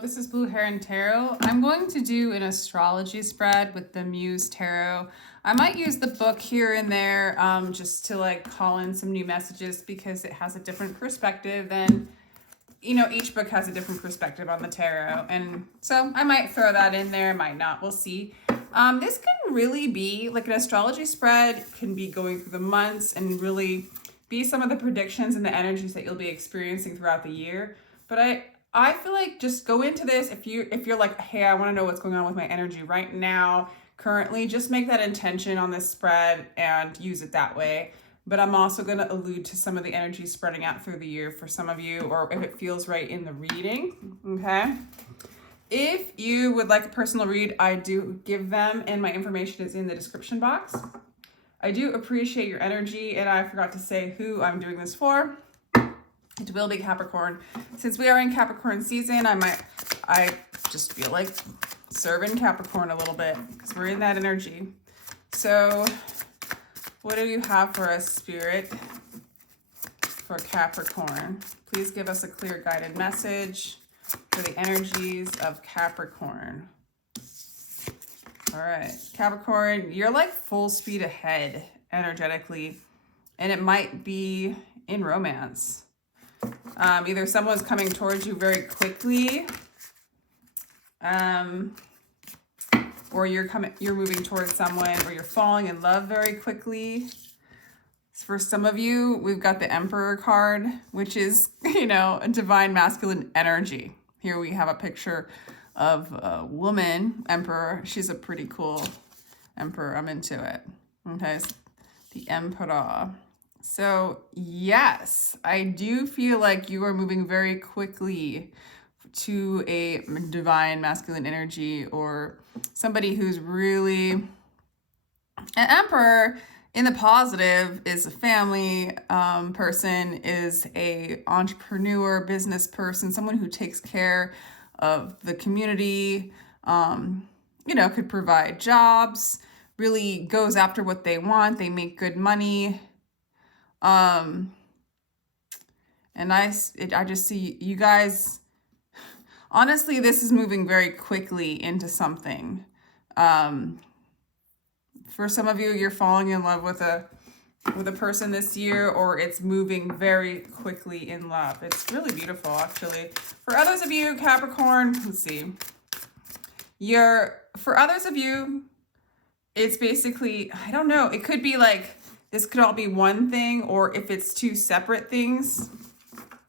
this is Blue Heron Tarot. I'm going to do an astrology spread with the Muse Tarot. I might use the book here and there just to like call in some new messages because it has a different perspective than, you know, each book has a different perspective on the tarot. And so I might throw that in there, might not, we'll see. This can really be like an astrology spread, can be going through the months and really be some of the predictions and the energies that you'll be experiencing throughout the year. But I feel like just go into this if you're like, hey, I want to know what's going on with my energy right now, currently, just make that intention on this spread and use it that way. But I'm also going to allude to some of the energy spreading out through the year for some of you, or if it feels right in the reading, okay? If you would like a personal read, I do give them, and my information is in the description box. I do appreciate your energy, and I forgot to say who I'm doing this for. It will be Capricorn. Since we are in Capricorn season, I just feel like serving Capricorn a little bit because we're in that energy. So what do you have for us, Spirit, for Capricorn? Please give us a clear guided message for the energies of Capricorn. All right, Capricorn, you're like full speed ahead energetically, and it might be in romance. Either someone's coming towards you very quickly, or you're moving towards someone, or you're falling in love very quickly. For some of you, we've got the Emperor card, which is, you know, a divine masculine energy. Here we have a picture of a woman emperor. She's a pretty cool emperor. I'm into it. Okay, the Emperor. So yes, I do feel like you are moving very quickly to a divine masculine energy, or somebody who's really an emperor in the positive is a family person, is a entrepreneur, business person, someone who takes care of the community, you know, could provide jobs, really goes after what they want. They make good money. And I just see you guys, honestly, this is moving very quickly into something. For some of you, you're falling in love with a person this year, or it's moving very quickly in love. It's really beautiful, actually. For others of you, Capricorn, let's see. For others of you, it's basically, I don't know, it could be like, this could all be one thing, or if it's two separate things,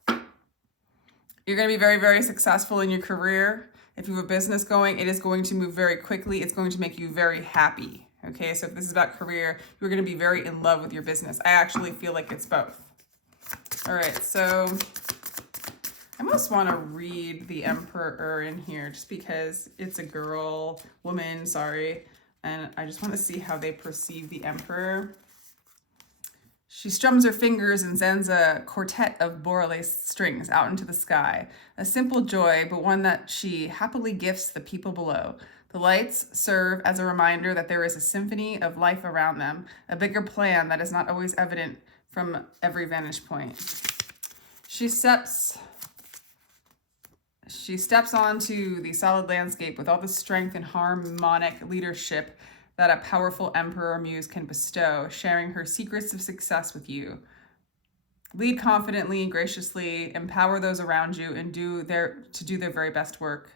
you're going to be very, very successful in your career. If you have a business going, it is going to move very quickly. It's going to make you very happy. Okay, so if this is about career, you're going to be very in love with your business. I actually feel like it's both. All right, so I almost want to read the Emperor in here just because it's a woman, sorry. And I just want to see how they perceive the Emperor. She strums her fingers and sends a quartet of borrelace strings out into the sky. A simple joy, but one that she happily gifts the people below. The lights serve as a reminder that there is a symphony of life around them, a bigger plan that is not always evident from every vantage point. She steps onto the solid landscape with all the strength and harmonic leadership that a powerful emperor muse can bestow, sharing her secrets of success with you. Lead confidently, graciously, empower those around you, and do their very best work.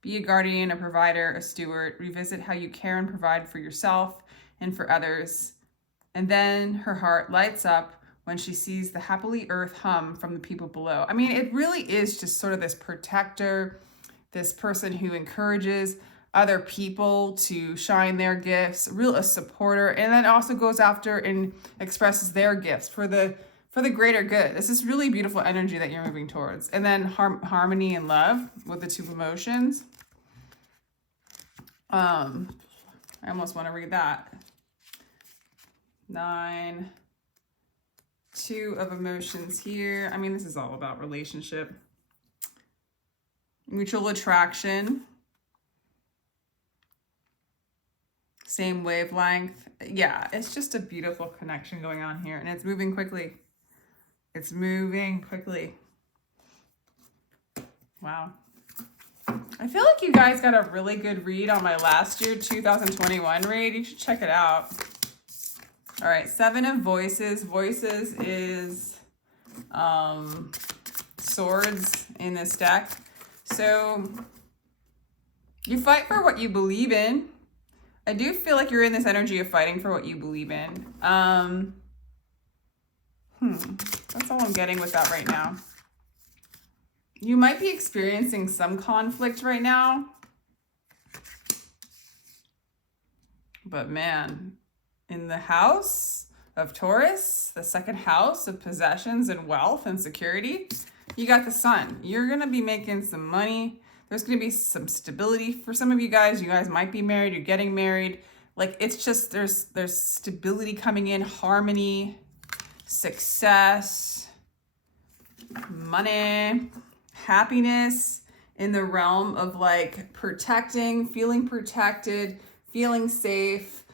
Be a guardian, a provider, a steward. Revisit how you care and provide for yourself and for others. And then her heart lights up when she sees the happily earth hum from the people below. I mean, it really is just sort of this protector, this person who encourages other people to shine their gifts, a supporter, and then also goes after and expresses their gifts for the greater good. This is really beautiful energy that you're moving towards. And then harmony and love with the two emotions. I almost want to read that. 9, 2 of emotions here. I mean, this is all about relationship. Mutual attraction. Same wavelength. Yeah, it's just a beautiful connection going on here, and it's moving quickly. It's moving quickly. Wow. I feel like you guys got a really good read on my last year, 2021 read. You should check it out. All right, 7 of Voices. Voices is swords in this deck. So you fight for what you believe in. I do feel like you're in this energy of fighting for what you believe in. That's all I'm getting with that right now. You might be experiencing some conflict right now. But man, in the house of Taurus, the second house of possessions and wealth and security, you got the sun. You're going to be making some money. There's going to be some stability for some of you guys. You guys might be married. You're getting married. Like, it's just, there's stability coming in, harmony, success, money, happiness in the realm of like protecting, feeling protected, feeling safe,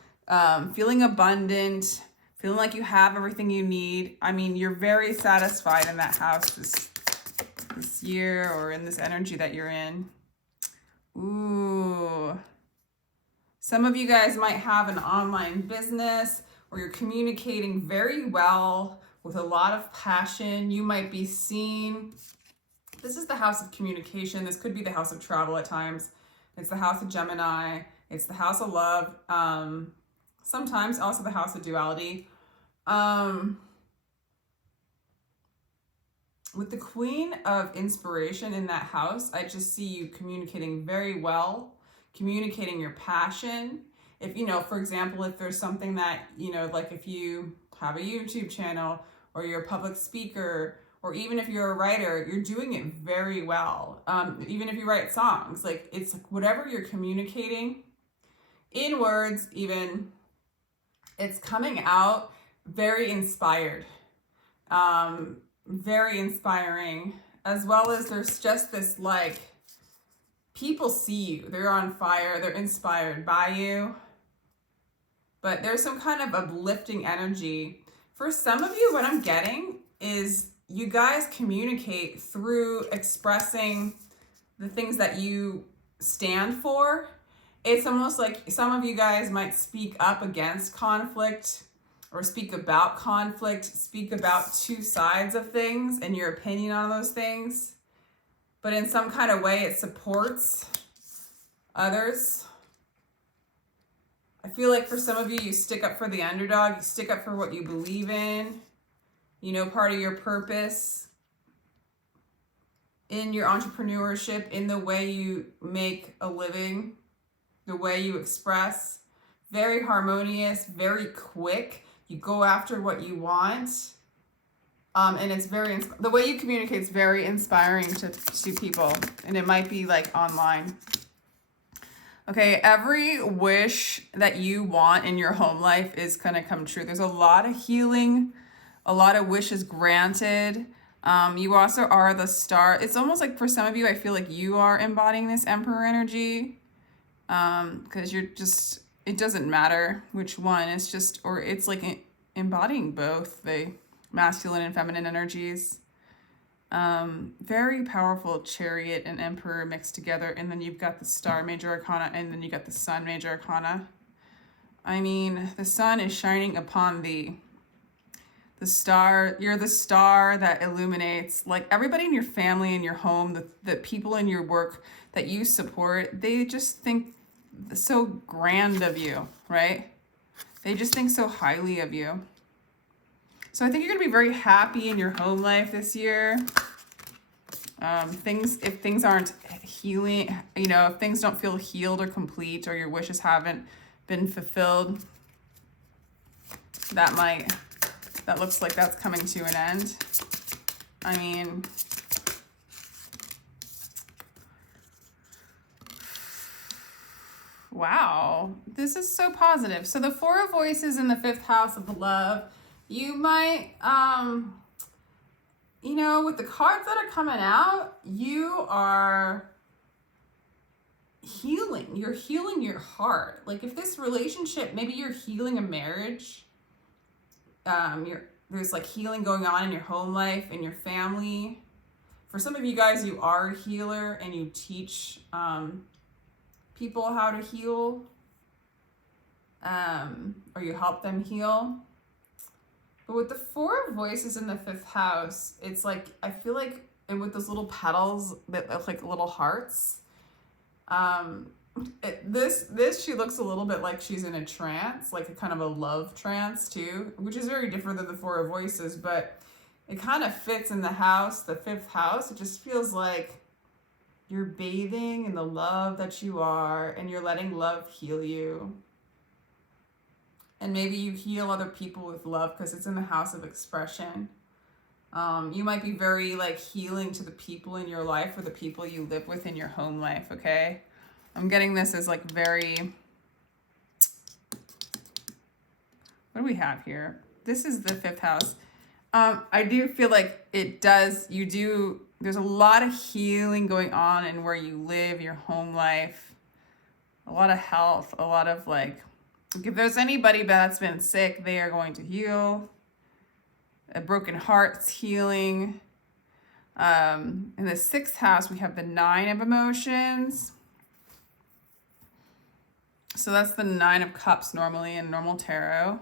feeling abundant, feeling like you have everything you need. I mean, you're very satisfied in that house this year, or in this energy that you're in. Ooh. Some of you guys might have an online business where you're communicating very well with a lot of passion. You might be seen. This is the house of communication. This could be the house of travel at times. It's the house of Gemini. It's the house of love. Sometimes also the house of duality. With the Queen of Inspiration in that house, I just see you communicating very well, communicating your passion. If, you know, for example, if there's something that, you know, like if you have a YouTube channel or you're a public speaker, or even if you're a writer, you're doing it very well. Even if you write songs, like it's like whatever you're communicating in words, even, it's coming out very inspired, very inspiring, as well as there's just this like, people see you, they're on fire, they're inspired by you, but there's some kind of uplifting energy. For some of you, what I'm getting is you guys communicate through expressing the things that you stand for. It's almost like some of you guys might speak up against conflict, or speak about conflict, speak about two sides of things and your opinion on those things. But in some kind of way, it supports others. I feel like for some of you, you stick up for the underdog. You stick up for what you believe in. You know, part of your purpose in your entrepreneurship, in the way you make a living, the way you express. Very harmonious, very quick. You go after what you want. And it's very, the way you communicate is very inspiring to people. And it might be like online. Okay, every wish that you want in your home life is going to come true. There's a lot of healing, a lot of wishes granted. You also are the star. It's almost like for some of you, I feel like you are embodying this Emperor energy. Because you're just, it doesn't matter which one. It's just, or it's like embodying both the masculine and feminine energies. Very powerful Chariot and Emperor mixed together. And then you've got the Star Major Arcana, and then you got the Sun Major Arcana. I mean, the sun is shining upon thee. The star, you're the star that illuminates, like everybody in your family, in your home, the people in your work that you support, they just think so grand of you, right? They just think so highly of you. So I think you're going to be very happy in your home life this year. If things aren't healing, you know, if things don't feel healed or complete, or your wishes haven't been fulfilled, that looks like that's coming to an end. I mean, wow, this is so positive. So the Four of Voices in the 5th house of love, you might, you know, with the cards that are coming out, you are healing. You're healing your heart. Like if this relationship, maybe you're healing a marriage. There's like healing going on in your home life, in your family. For some of you guys, you are a healer and you teach people how to heal, or you help them heal. But with the Four of Voices in the 5th house, it's like, I feel like, and with those little petals that look like little hearts, this she looks a little bit like she's in a trance, like a kind of a love trance too, which is very different than the Four of Voices, but it kind of fits in the house, the 5th house. It just feels like you're bathing in the love that you are, and you're letting love heal you. And maybe you heal other people with love because it's in the house of expression. You might be very like healing to the people in your life or the people you live with in your home life, okay? I'm getting this as like very, what do we have here? This is the 5th house. I do feel like there's a lot of healing going on in where you live, your home life, a lot of health, a lot of like, if there's anybody that's been sick, they are going to heal. A broken heart's healing. In the 6th house, we have the 9 of emotions. So that's the 9 of cups normally in normal tarot.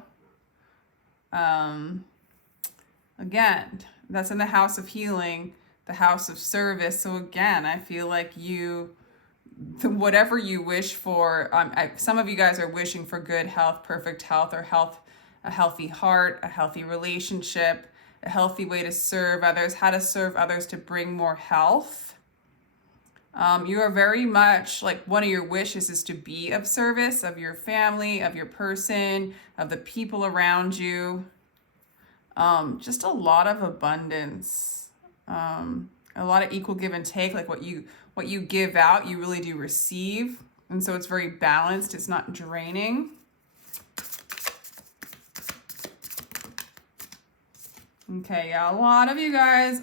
Again, that's in the house of healing, the house of service. So again, I feel like whatever you wish for, some of you guys are wishing for good health, perfect health, or a healthy heart, a healthy relationship, a healthy way to serve others, how to serve others to bring more health. You are very much like, one of your wishes is to be of service, of your family, of your person, of the people around you. Just a lot of abundance, a lot of equal give and take, like what you give out, you really do receive. And so it's very balanced. It's not draining. Okay, yeah, a lot of you guys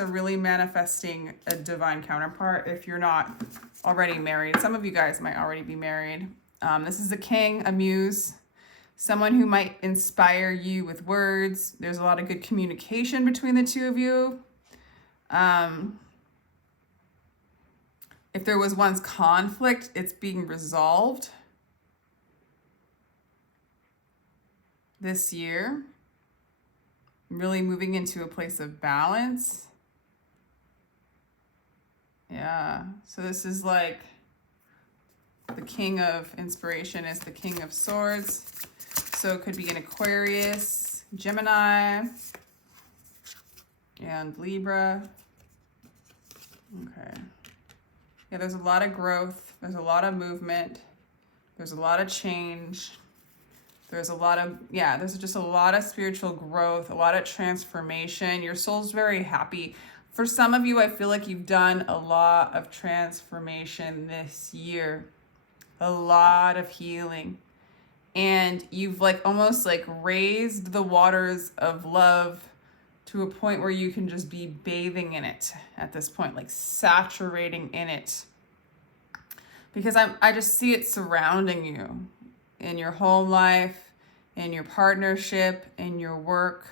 are really manifesting a divine counterpart if you're not already married. Some of you guys might already be married. This is a king, a muse, someone who might inspire you with words. There's a lot of good communication between the two of you. If there was once conflict, it's being resolved this year. Really moving into a place of balance. Yeah, so this is like the king of inspiration is the king of swords. So it could be an Aquarius, Gemini, and Libra. Okay. Yeah, there's a lot of growth. There's a lot of movement. There's a lot of change. There's just a lot of spiritual growth, a lot of transformation. Your soul's very happy. For some of you, I feel like you've done a lot of transformation this year, a lot of healing. And you've like almost like raised the waters of love to a point where you can just be bathing in it at this point, like saturating in it. Because I just see it surrounding you in your home life, in your partnership, in your work.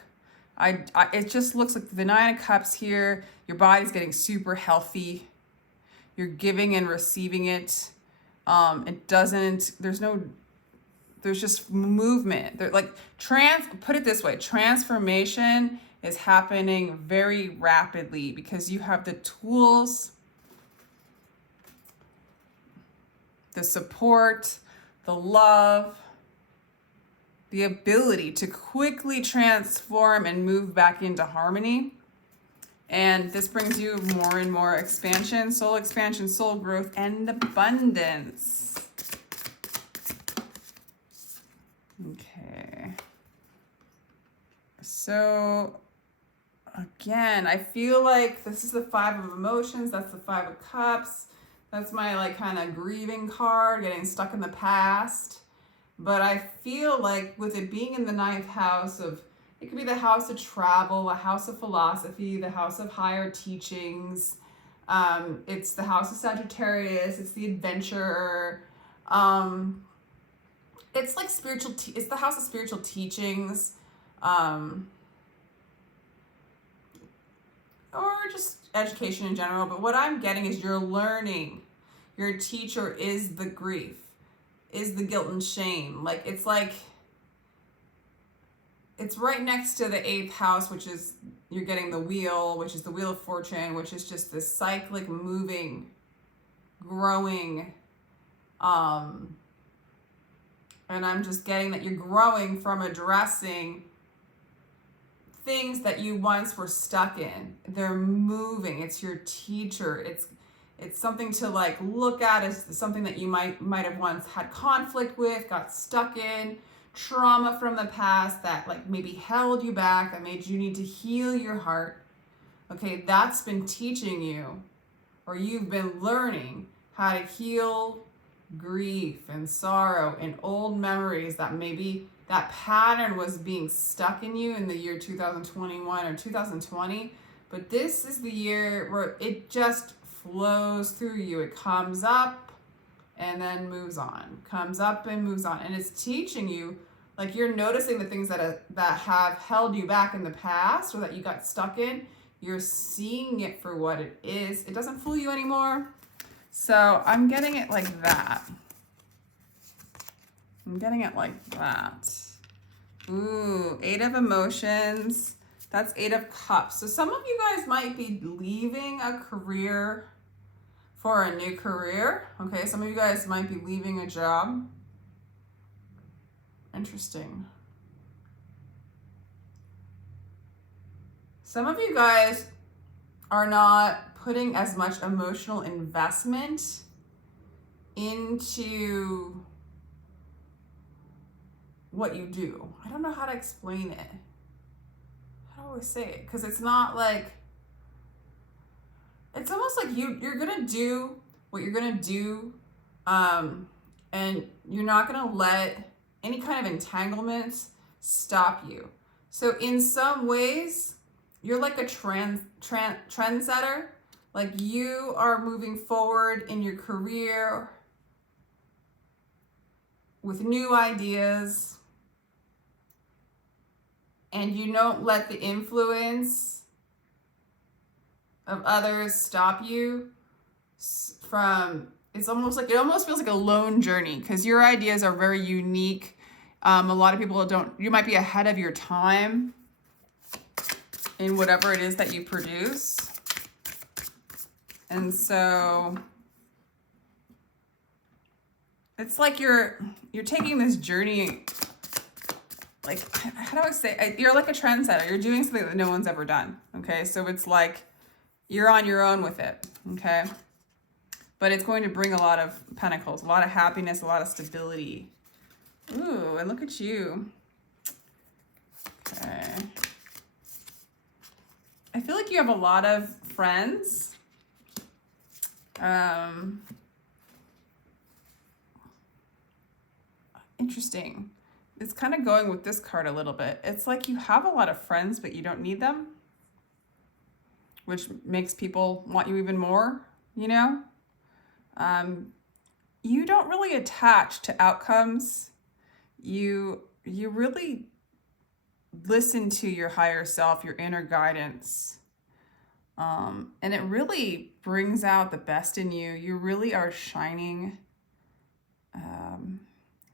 It just looks like the 9 of Cups here. Your body's getting super healthy. You're giving and receiving it. There's just movement. Put it this way, transformation is happening very rapidly because you have the tools, the support, the love, the ability to quickly transform and move back into harmony. And this brings you more and more expansion, soul growth, and abundance. Okay. So again, I feel like this is the 5 of emotions. That's the 5 of Cups. That's my like kind of grieving card, getting stuck in the past. But I feel like with it being in the 9th house it could be the house of travel, a house of philosophy, the house of higher teachings. It's the house of Sagittarius. It's the adventurer. It's like it's the house of spiritual teachings. or just education in general. But what I'm getting is you're learning. Your teacher is the grief, is the guilt and shame. It's right next to the 8th house, which is, you're getting the wheel, which is the wheel of fortune, which is just this cyclic, moving, growing. And I'm just getting that you're growing from addressing things that you once were stuck in. They're moving. It's your teacher. It's something to look at as something that you might have once had conflict with, got stuck in, trauma from the past that maybe held you back, that made you need to heal your heart. Okay, that's been teaching you, or you've been learning how to heal grief and sorrow and old memories that maybe that pattern was being stuck in you in the year 2021 or 2020. But this is the year where it just flows through you. It comes up and then moves on, comes up and moves on. And it's teaching you, you're noticing the things that have held you back in the past or that you got stuck in. You're seeing it for what it is. It doesn't fool you anymore. So I'm getting it like that. I'm getting it like that. Ooh, 8 of emotions. That's 8 of cups. So some of you guys might be leaving a career for a new career. Okay, some of you guys might be leaving a job. Interesting. Some of you guys are not putting as much emotional investment into what you do. I don't know how to explain it. How do I say it? Because it's not it's almost like you're gonna do what you're gonna do, and you're not gonna let any kind of entanglements stop you. So in some ways, you're like a trendsetter. You are moving forward in your career with new ideas, and you don't let the influence of others stop you from, it almost feels like a lone journey, because your ideas are very unique. A lot of people you might be ahead of your time in whatever it is that you produce. And so it's like you're taking this journey, how do I say, you're like a trendsetter. You're doing something that no one's ever done. Okay, so it's like you're on your own with it. Okay, but it's going to bring a lot of pentacles, a lot of happiness, a lot of stability. Ooh, and look at you. Okay, I feel like you have a lot of friends. Interesting. It's kind of going with this card a little bit. It's like you have a lot of friends, but you don't need them, which makes people want you even more, you know? You don't really attach to outcomes. You really listen to your higher self, your inner guidance. And it really brings out the best in you. You really are shining.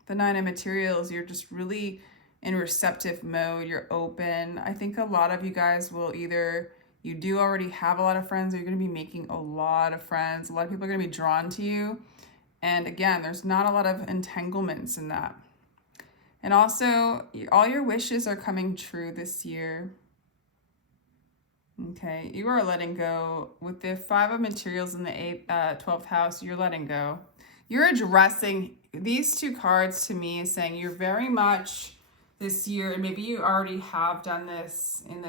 The 9 of materials, you're just really in receptive mode. You're open. I think a lot of you guys will either, you do already have a lot of friends, or you're going to be making a lot of friends. A lot of people are going to be drawn to you. And again, there's not a lot of entanglements in that. And also, all your wishes are coming true this year. Okay, you are letting go. With the 5 of materials in the 12th house, you're letting go. You're addressing these 2 cards to me, is saying you're very much this year, and maybe you already have done this in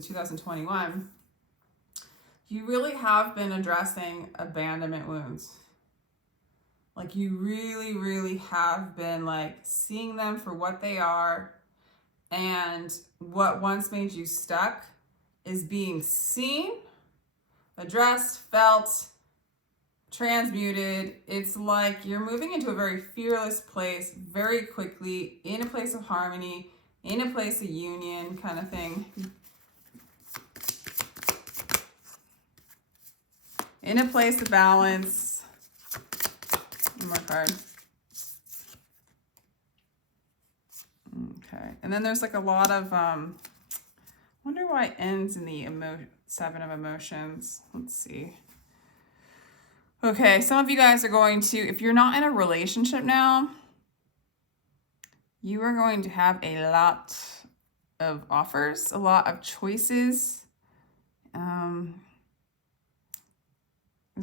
2021. You really have been addressing abandonment wounds. You really, really have been seeing them for what they are, and what once made you stuck is being seen, addressed, felt, transmuted. It's like you're moving into a very fearless place very quickly, in a place of harmony, in a place of union kind of thing. in a place of balance. One more card. Okay, and then there's like a lot of, wonder why it ends in the Seven of Emotions. Let's see. Okay, some of you guys are going to, if you're not in a relationship now, you are going to have a lot of offers, a lot of choices. There's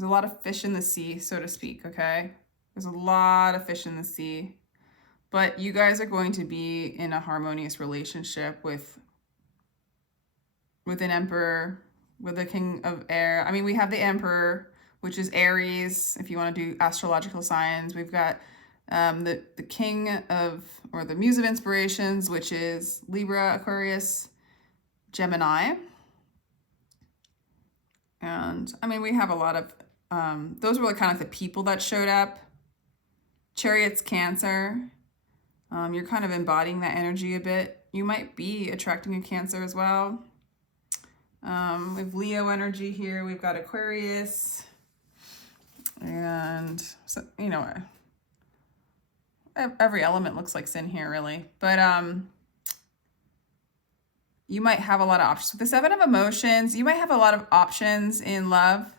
a lot of fish in the sea, so to speak, okay? There's a lot of fish in the sea. But you guys are going to be in a harmonious relationship with an emperor, with the king of air. I mean, we have the emperor, which is Aries, if you want to do astrological signs. We've got the king of, or the muse of inspirations, which is Libra, Aquarius, Gemini. And I mean, we have a lot of, those were kind of the people that showed up. Chariot's Cancer. You're kind of embodying that energy a bit. You might be attracting a Cancer as well. We have Leo energy here. We've got Aquarius. And, so, you know, every element looks like sin here, really. But you might have a lot of options. With the Seven of Emotions, you might have a lot of options in love.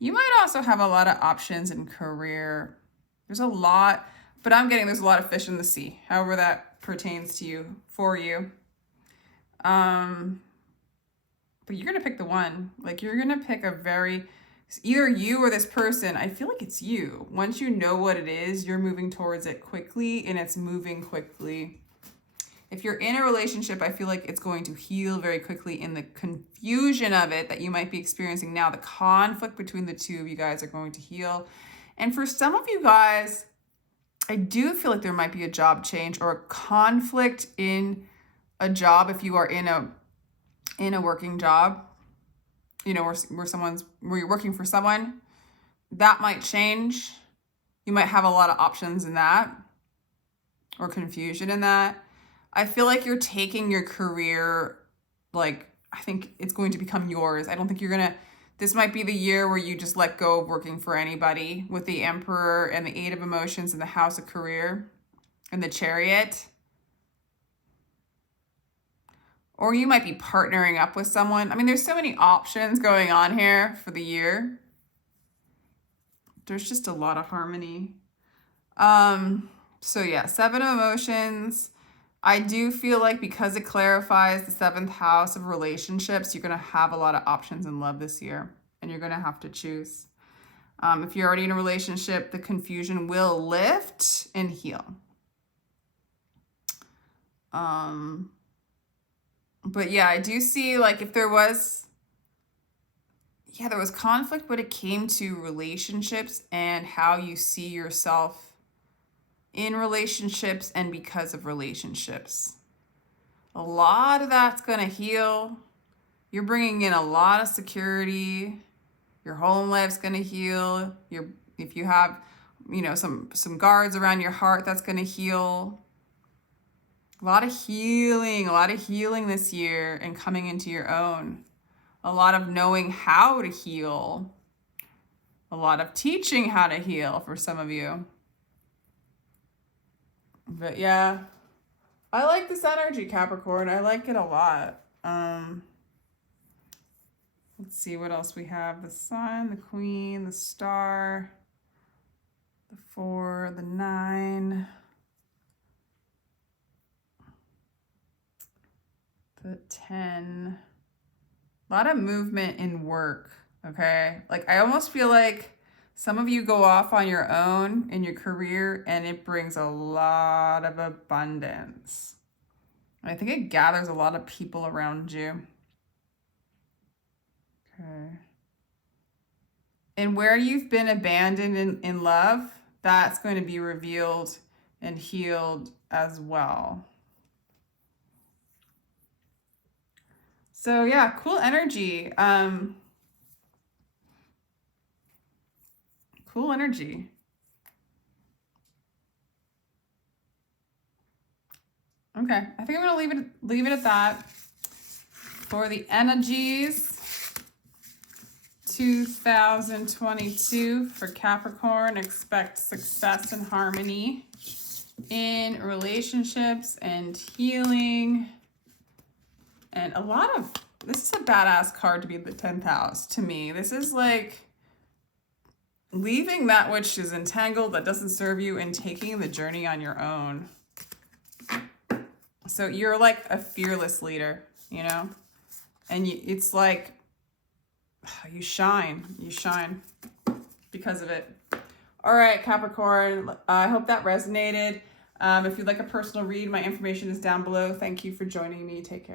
You might also have a lot of options in career. There's a lot, but I'm getting there's a lot of fish in the sea, however that pertains to you, for you. But you're going to pick the one. Like, you're going to pick a very, either you or this person. I feel like it's you. Once you know what it is, you're moving towards it quickly, and it's moving quickly. If you're in a relationship, I feel like it's going to heal very quickly in the confusion of it that you might be experiencing now. The conflict between the two of you guys are going to heal. And for some of you guys, I do feel like there might be a job change or a conflict in a job if you are in a working job, you know, where you're working for someone. That might change. You might have a lot of options in that or confusion in that. I feel like you're taking your career, like, I think it's going to become yours. I don't think you're going to, this might be the year where you just let go of working for anybody with the Emperor and the Eight of Emotions and the House of Career and the Chariot. Or you might be partnering up with someone. I mean, there's so many options going on here for the year. There's just a lot of harmony. So yeah, Seven of Emotions. I do feel like because it clarifies the 7th house of relationships, you're going to have a lot of options in love this year, and you're going to have to choose. If you're already in a relationship, the confusion will lift and heal. But yeah, I do see, like, if there was conflict when it came to relationships and how you see yourself in relationships and because of relationships. A lot of that's going to heal. You're bringing in a lot of security. Your home life's going to heal. If you have, you know, some guards around your heart, that's going to heal. A lot of healing this year and coming into your own. A lot of knowing how to heal. A lot of teaching how to heal for some of you. But yeah, I like this energy, Capricorn. I like it a lot. Let's see what else we have. The Sun, the Queen, the Star, the 4, the 9, the 10. A lot of movement in work, okay? Like, I almost feel like some of you go off on your own in your career, and it brings a lot of abundance. I think it gathers a lot of people around you. Okay. And where you've been abandoned in love, that's going to be revealed and healed as well. So yeah, cool energy. Cool energy. Okay, I think I'm gonna leave it at that for the energies 2022 for Capricorn. Expect success and harmony in relationships and healing. And this is a badass card to be the 10th house to me. This is like leaving that which is entangled, that doesn't serve you, and taking the journey on your own. So you're like a fearless leader, you know? And it's like, you shine because of it. All right, Capricorn, I hope that resonated. If you'd like a personal read, my information is down below. Thank you for joining me. Take care.